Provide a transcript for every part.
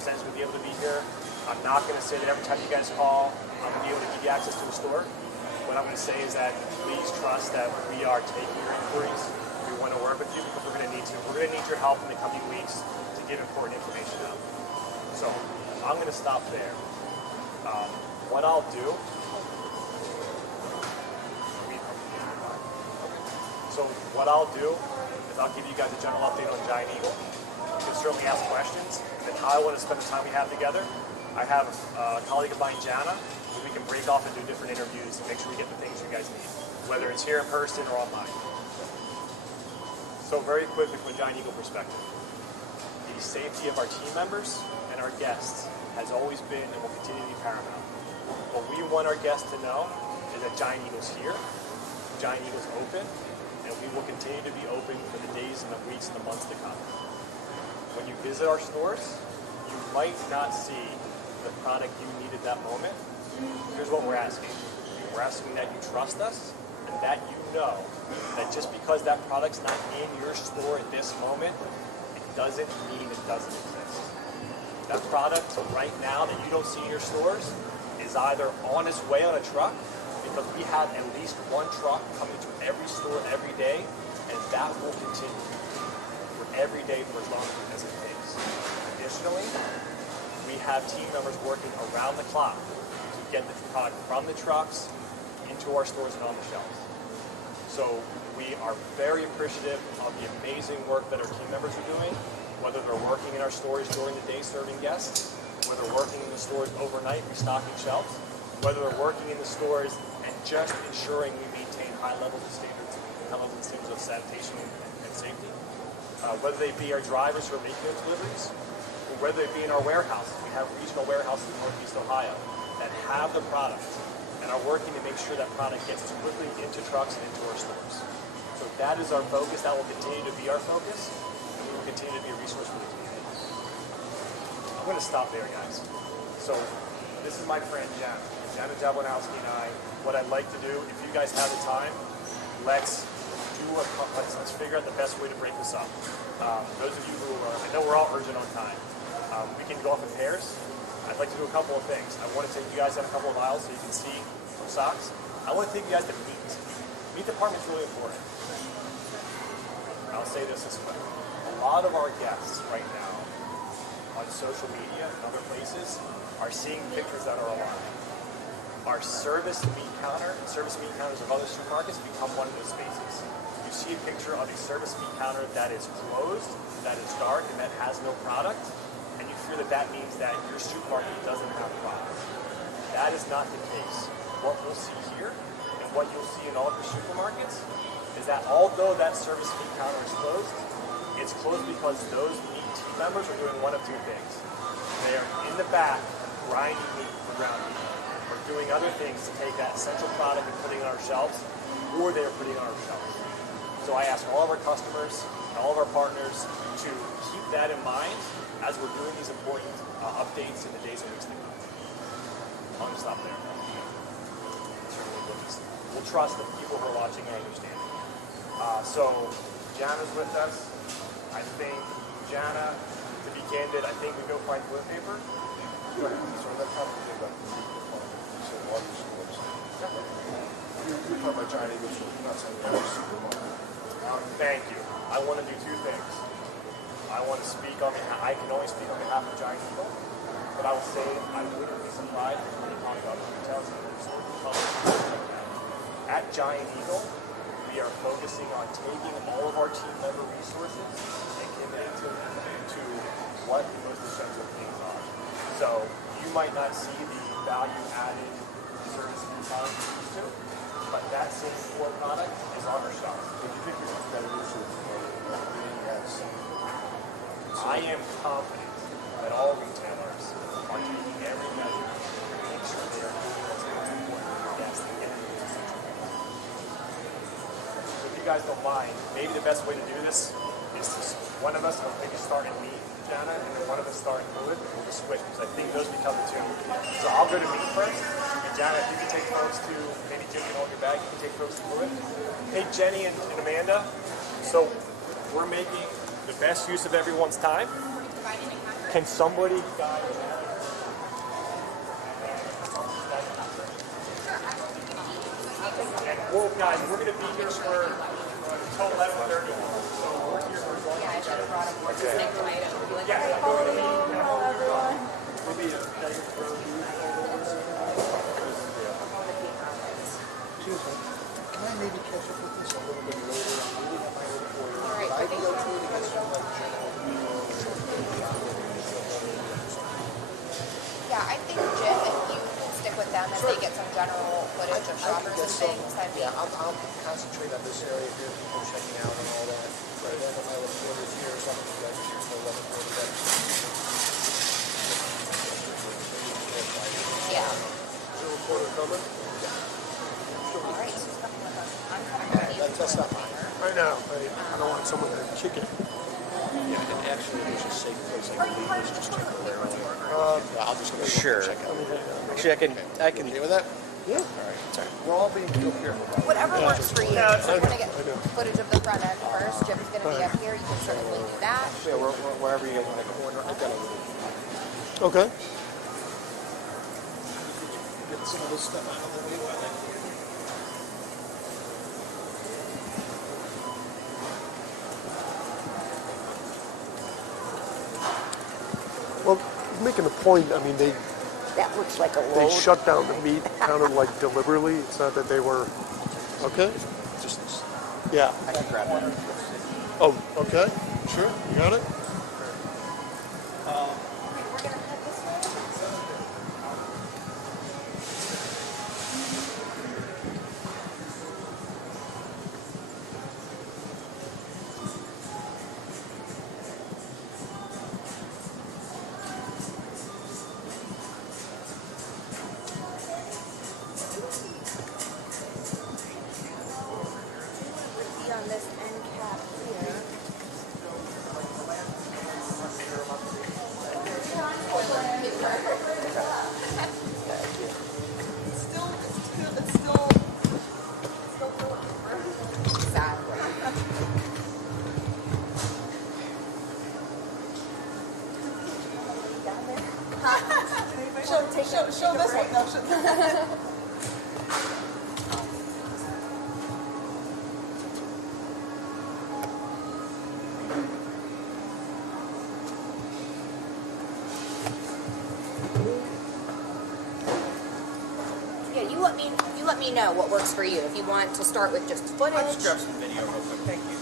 representatives will be able to be here. I'm not going to say that every time you guys call, I'm going to be able to give you access to the store. What I'm going to say is that please trust that we are taking your inquiries. We want to work with you because we're going to need to. We're going to need your help in the coming weeks to give important information out. So I'm going to stop there. What I'll do. So what I'll do is I'll give you guys a general update on Giant Eagle. You can certainly ask questions and how I want to spend the time we have together. I have a colleague of mine, Jana, who we can break off and do different interviews and make sure we get the things you guys need, whether it's here in person or online. So very quickly from a Giant Eagle perspective, the safety of our team members and our guests has always been and will continue to be paramount. What we want our guests to know is that Giant Eagle's here, Giant Eagle's open, and we will continue to be open for the days and the weeks and the months to come. When you visit our stores, you might not see the product you need at that moment. Here's what we're asking. We're asking that you trust us and that you know that just because that product's not in your store at this moment, it doesn't mean it doesn't exist. That product right now that you don't see in your stores is either on its way on a truck, because we have at least one truck coming to every store every day, and that will continue for every day for as long as it takes. Additionally, we have team members working around the clock to get the product from the trucks into our stores and on the shelves. So we are very appreciative of the amazing work that our team members are doing, whether they're working in our stores during the day serving guests, whether they're working in the stores overnight restocking shelves, whether they're working in the stores and just ensuring we maintain high levels of sanitation and safety, whether they be our drivers who are making those deliveries, or whether they be in our warehouses. We have regional warehouses in Northeast Ohio that have the product and are working to make sure that product gets quickly into trucks and into our stores. So that is our focus. That will continue to be our focus, and we will continue to be a resource for the community. I'm going to stop there, guys. So this is my friend Jana Jablonowski and I. What I'd like to do, if you guys have the time, let's figure out the best way to break this up. Those of you who are, I know we're all urgent on time. We can go off in pairs. I'd like to do a couple of things. I want to take you guys down a couple of aisles so you can see some socks. I want to take you guys to meet. Meet department's really important. I'll say this way. A lot of our guests right now on social media and other places are seeing pictures that are alarming. Our service meat counter and service meat counters of other supermarkets become one of those spaces. You see a picture of a service meat counter that is closed, that is dark, and that has no product, and you fear that that means that your supermarket doesn't have product. That is not the case. What we'll see here, and what you'll see in all of your supermarkets, is that although that service meat counter is closed, it's closed because those meat team members are doing one of two things. They are in the back grinding meat for ground meat, or doing other things to take that essential product and putting it on our shelves, or they are putting it on our shelves. So I ask all of our customers and all of our partners to keep that in mind as we're doing these important updates in the days and weeks to come. I'm going to stop there. We'll trust the people who are watching and understanding. So Jana's with us. I think Jana, to be candid, I think we go find toilet paper. So that's how we think about you're talking about Giant Eagle, so you're not saying you're a supermarket. Thank you. I want to do two things. I want to speak on behalf, I can only speak on behalf of Giant Eagle, but I will say I wouldn't be surprised if we talk about retail stores. At Giant Eagle, we are focusing on taking all of our team member resources and committing to what the most essential things are. So you might not see the value-added service and product you're used to, but that same core product is on our shelf. Do you think you're competitive with being as? I am confident that all retailers are taking every measure to make sure they are doing what's most important for their guests and getting those essential things. So if you guys don't mind, maybe the best way to do this is to, one of us will maybe start in meat, Jana, and then one of us start in fluid. We'll just switch because I think those become the two. So I'll go to meat first. And Jana, if you can take folks to, maybe Jim can hold your bag, you can take folks to fluid. Hey, Jenny and Amanda, so we're making the best use of everyone's time. Providing a counter? Can somebody? And well, guys, we're going to be here for until 11:30. So we're here for as long Yeah, I should have brought a more distinct item. Be like, Yeah, hey, follow me home. Hello, everyone. maybe a bag of produce. Excuse me. Can I maybe catch up with this a little bit later? I really have my report. All right, I I think go through to get some like general. Yeah, I think Jim, if you stick with them as they get some general footage of shoppers and things, I mean, Yeah, I'll concentrate on this area here, people checking out and all that. Right then, if my report is here or something, you guys are here till 11:40. yeah. Is your reporter coming? All right, so who's coming with us? I'm coming with you. That's not mine. I know. I don't want someone to kick it. Yeah, and actually, there's a safe place I can leave. Let's just check over there. I'll just go Sure. check out. Actually, I can. Okay with that? Yeah. All right. Sorry. We're all being real careful. Whatever works for you. Yeah, So you're going to get I know. footage of the front end first. Jim's going to be up here. You can certainly do that. Yeah, wherever you guys want to go. Corner. I've got a little. Okay. Get some of this stuff out of the way while I. Well, making a point. I mean, they That looks like a load. shut down the meat kind of like deliberately. It's not that they were. Okay. Just this. Yeah. I can grab that. Oh. Okay. Sure. You got it. We're going to head this way. On this end cap here. Show this one. No, show. Yeah, you let me know what works for you. If you want to start with just footage. I'll just grab some video real quick. Thank you.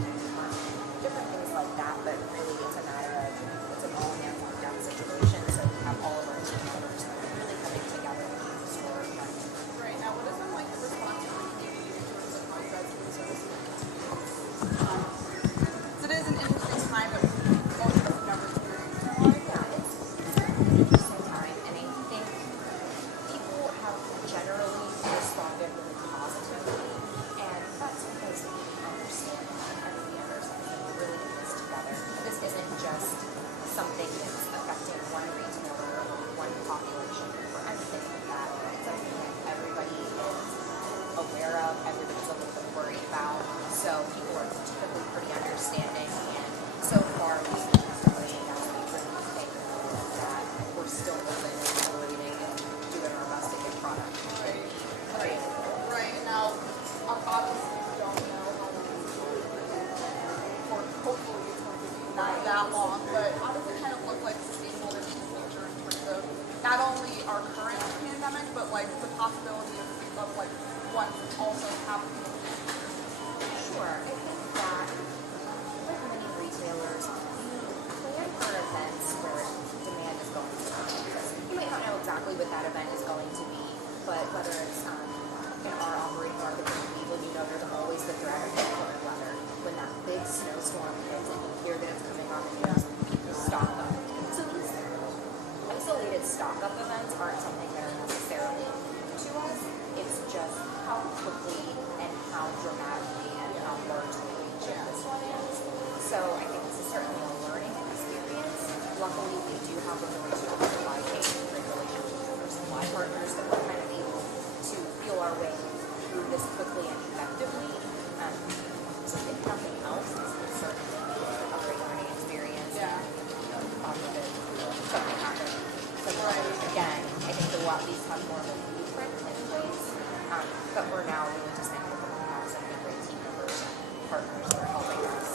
different things like that. But really, it's a matter of it's an all hands on deck situation. So we have all of our team members really coming together to keep the store running. Right. Now, what has been like the response from the community in terms of like resident services? So it is an interesting time that most of us have never experienced. Yeah, it's certainly an interesting time, and I think people have generally responded really positively, and that's because we understand that everybody understands that we're really in this together. This isn't just something that's affecting one retailer or one population or anything like that. It's something that everybody is aware of, everybody's a little bit worried about, so people are typically pretty understanding, and so far we've been doing that we really think that we're still open and operating and doing our best to get product. Right. Right. Right. And now, obviously, we don't know how long it's going to be, or hopefully it's going to be not that long, but how does it kind of look like sustainable in the future in terms of not only our current pandemic, but like the possibility of like what's also happening? Sure, I think that like many retailers, you plan for events where demand is going to come. You might not know exactly what that event is going to be, but whether it's in our operating market in Cleveland, you know there's always the threat of cold weather. When that big snowstorm hits and you hear that it's coming on the news, people stock up. So these isolated stock up events aren't something that are necessarily new to us. It's just how quickly and how dramatically and how largely this one is. So I think this is certainly a learning experience. Luckily, we do have a really strong supply chain and great relationships with our supply partners that we're kind of able to feel our way through this quickly and effectively. So if nothing else, this will certainly be a great learning experience. Yeah. Positive, something happened. So again, I think that we'll at least have more of a blueprint in place. But we're now really just thankful that we have some great team members and partners that are helping us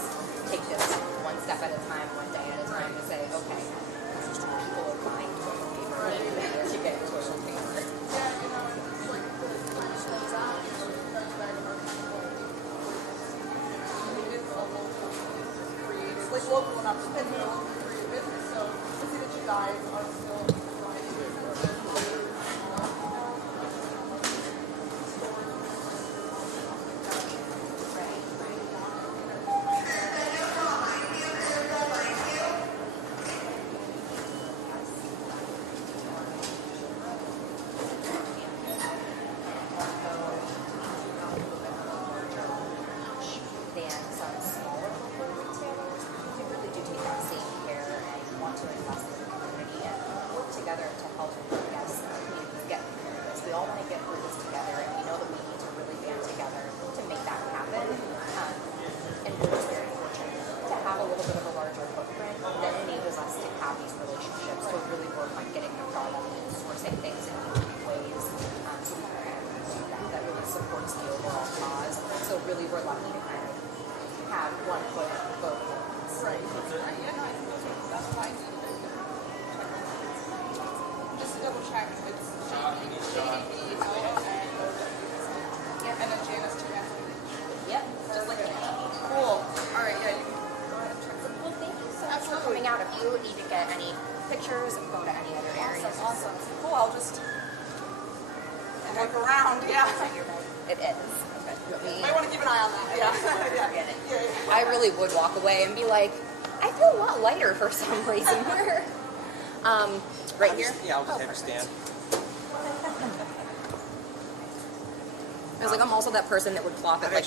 take this one step at a time, one day at a time to say, okay, people are buying toilet paper. Right. To get toilet paper. Yeah, you know, it's like the time slows down, you know, because back in our people, it is a local creative, like local enough to pay a local creative business. So to see that you guys are still thriving than some smaller local retailers who really do take that same care and want to invest in the community and work together to help guests and communities get through this. We all want to get through this together, and we know that we need to really band together to make that happen. And we're just very fortunate to have a little bit of a larger footprint that enables us to have these relationships to really work on getting the product and sourcing things in unique ways so we can kind of do that really supports the overall cause. So really we're lucky to kind of have one foot in both worlds. Right. Right. Yeah, no, I think that's why I needed it. Just to double check, it's JDB, and then Janice too. Yep, just like that. Cool. All right, yeah, you can go ahead and check them. Well, thank you so much for coming out. If you need to get any pictures, go to any other areas. Awesome. Cool. I'll just look around. Yeah. It is. Okay. Might want to keep an eye on that. Yeah. Forget it. Yeah. I really would walk away and be like, I feel a lot lighter for some reason. Where? Right here? Yeah, I'll just have you stand. I was like, I'm also that person that would plop it like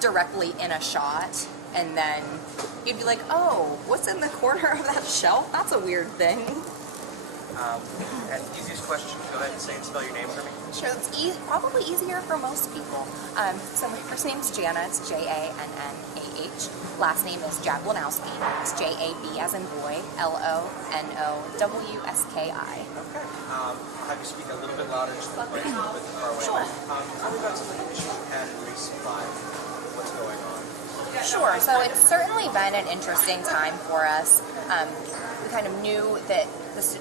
directly in a shot, and then you'd be like, oh, what's in the corner of that shelf? That's a weird thing. And easiest question, go ahead and say and spell your name for me. Sure, it's probably easier for most people. So my first name's Jana, it's Jannah. Last name is Jablanowski. It's Jab as in boy, Lonowski. Okay. I'll have you speak a little bit louder, just a little bit far away. Sure. Tell me about some of the issues you had in resupply. What's going on? Sure, so it's certainly been an interesting time for us. We kind of knew that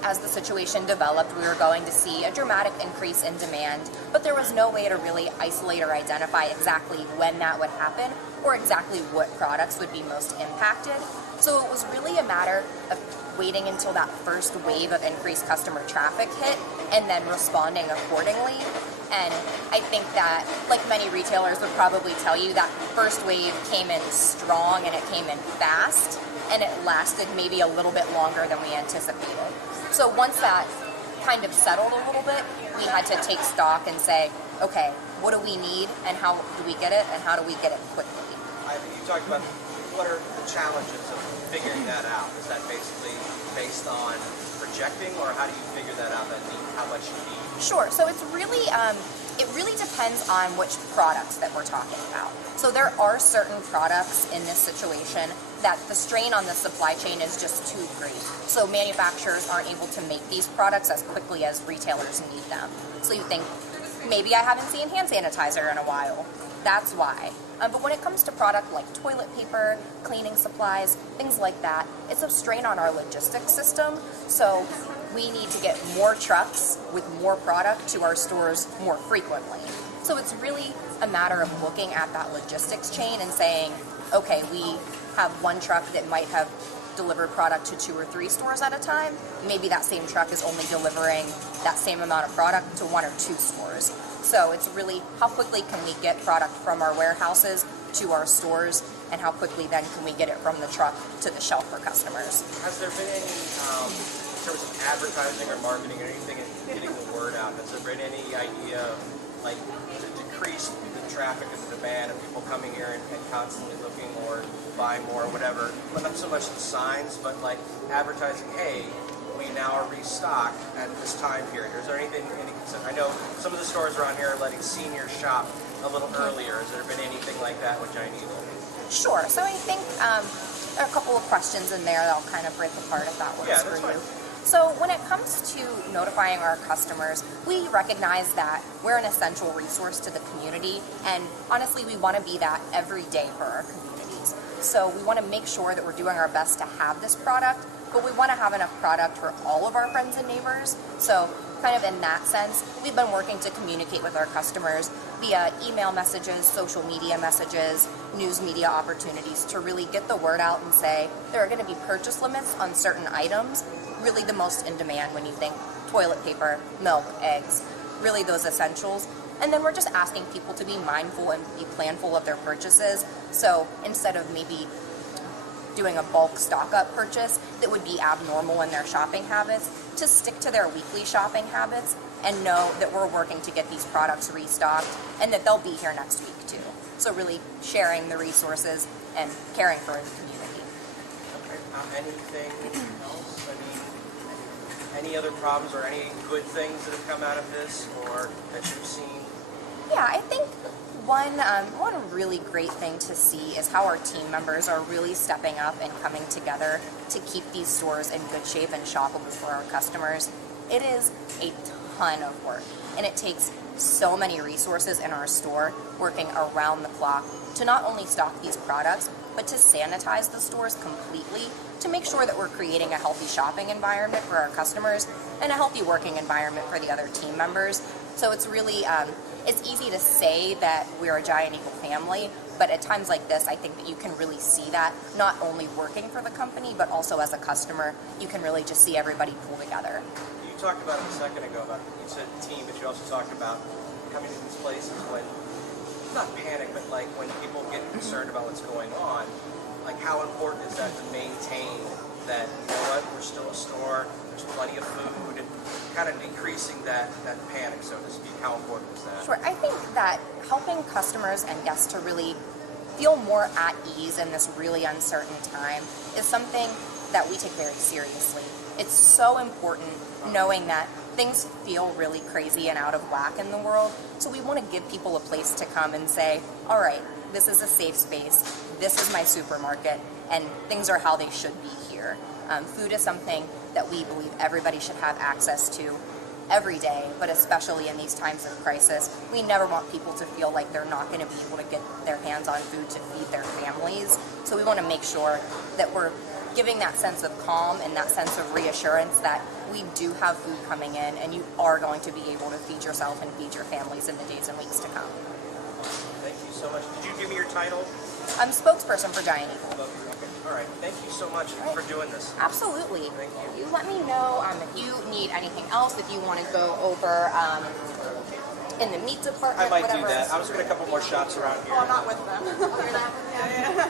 as the situation developed, we were going to see a dramatic increase in demand, but there was no way to really isolate or identify exactly when that would happen or exactly what products would be most impacted. So it was really a matter of waiting until that first wave of increased customer traffic hit and then responding accordingly. And I think that, like many retailers would probably tell you, that first wave came in strong and it came in fast, and it lasted maybe a little bit longer than we anticipated. So once that kind of settled a little bit, we had to take stock and say, okay, what do we need and how do we get it and how do we get it quickly? You talked about what are the challenges of figuring that out? Is that basically based on projecting, or how do you figure that out, how much you need? Sure. So it's really, it really depends on which products that we're talking about. So there are certain products in this situation that the strain on the supply chain is just too great. So manufacturers aren't able to make these products as quickly as retailers need them. So you think, maybe I haven't seen hand sanitizer in a while. That's why. But when it comes to product like toilet paper, cleaning supplies, things like that, it's a strain on our logistics system. So we need to get more trucks with more product to our stores more frequently. So it's really a matter of looking at that logistics chain and saying, okay, we have one truck that might have delivered product to 2 or 3 stores at a time. Maybe that same truck is only delivering that same amount of product to 1 or 2 stores. So it's really how quickly can we get product from our warehouses to our stores, and how quickly then can we get it from the truck to the shelf for customers. Has there been any, in terms of advertising or marketing or anything, in getting the word out, has there been any idea of, like, to decrease the traffic and the demand of people coming here and constantly looking or buying more or whatever, but not so much the signs, but like advertising, hey, we now are restocked at this time period? Or is there anything, I know some of the stores around here are letting seniors shop a little earlier. Has there been anything like that with Giant Eagle? Sure. So I think there are a couple of questions in there that I'll kind of break apart if that works for you. So when it comes to notifying our customers, we recognize that we're an essential resource to the community, and honestly, we want to be that every day for our communities. So we want to make sure that we're doing our best to have this product, but we want to have enough product for all of our friends and neighbors. So kind of in that sense, we've been working to communicate with our customers via email messages, social media messages, news media opportunities to really get the word out and say there are going to be purchase limits on certain items, really the most in demand when you think toilet paper, milk, eggs, really those essentials. And then we're just asking people to be mindful and be planful of their purchases. So instead of maybe doing a bulk stock-up purchase that would be abnormal in their shopping habits, to stick to their weekly shopping habits and know that we're working to get these products restocked and that they'll be here next week too. So really sharing the resources and caring for the community. Okay. Anything else? Any other problems or any good things that have come out of this or that you've seen? Yeah, I think one really great thing to see is how our team members are really stepping up and coming together to keep these stores in good shape and shoppable for our customers. It is a ton of work, and it takes so many resources in our store working around the clock to not only stock these products, but to sanitize the stores completely to make sure that we're creating a healthy shopping environment for our customers and a healthy working environment for the other team members. So it's really, it's easy to say that we're a Giant Eagle family, but at times like this, I think that you can really see that, not only working for the company, but also as a customer, you can really just see everybody pull together. You talked about it a second ago, about you said team, but you also talked about coming to these places when, not panic, but like when people get concerned about what's going on, like how important is that to maintain that, you know what, we're still a store, there's plenty of food, and kind of decreasing that panic, so to speak. How important is that? Sure. I think that helping customers and guests to really feel more at ease in this really uncertain time is something that we take very seriously. It's so important knowing that things feel really crazy and out of whack in the world, so we want to give people a place to come and say, all right, this is a safe space, this is my supermarket, and things are how they should be here. Food is something that we believe everybody should have access to every day, but especially in these times of crisis. We never want people to feel like they're not going to be able to get their hands on food to feed their families. So we want to make sure that we're giving that sense of calm and that sense of reassurance that we do have food coming in and you are going to be able to feed yourself and feed your families in the days and weeks to come. Thank you so much. Did you give me your title? I'm spokesperson for Giant Eagle. Okay. All right. Thank you so much for doing this. Absolutely. Thank you. You let me know if you need anything else, if you want to go over in the meat department. I might whatever. do that. I was gonna get a couple more shots around here. Oh, I'm not with them. You're not with them?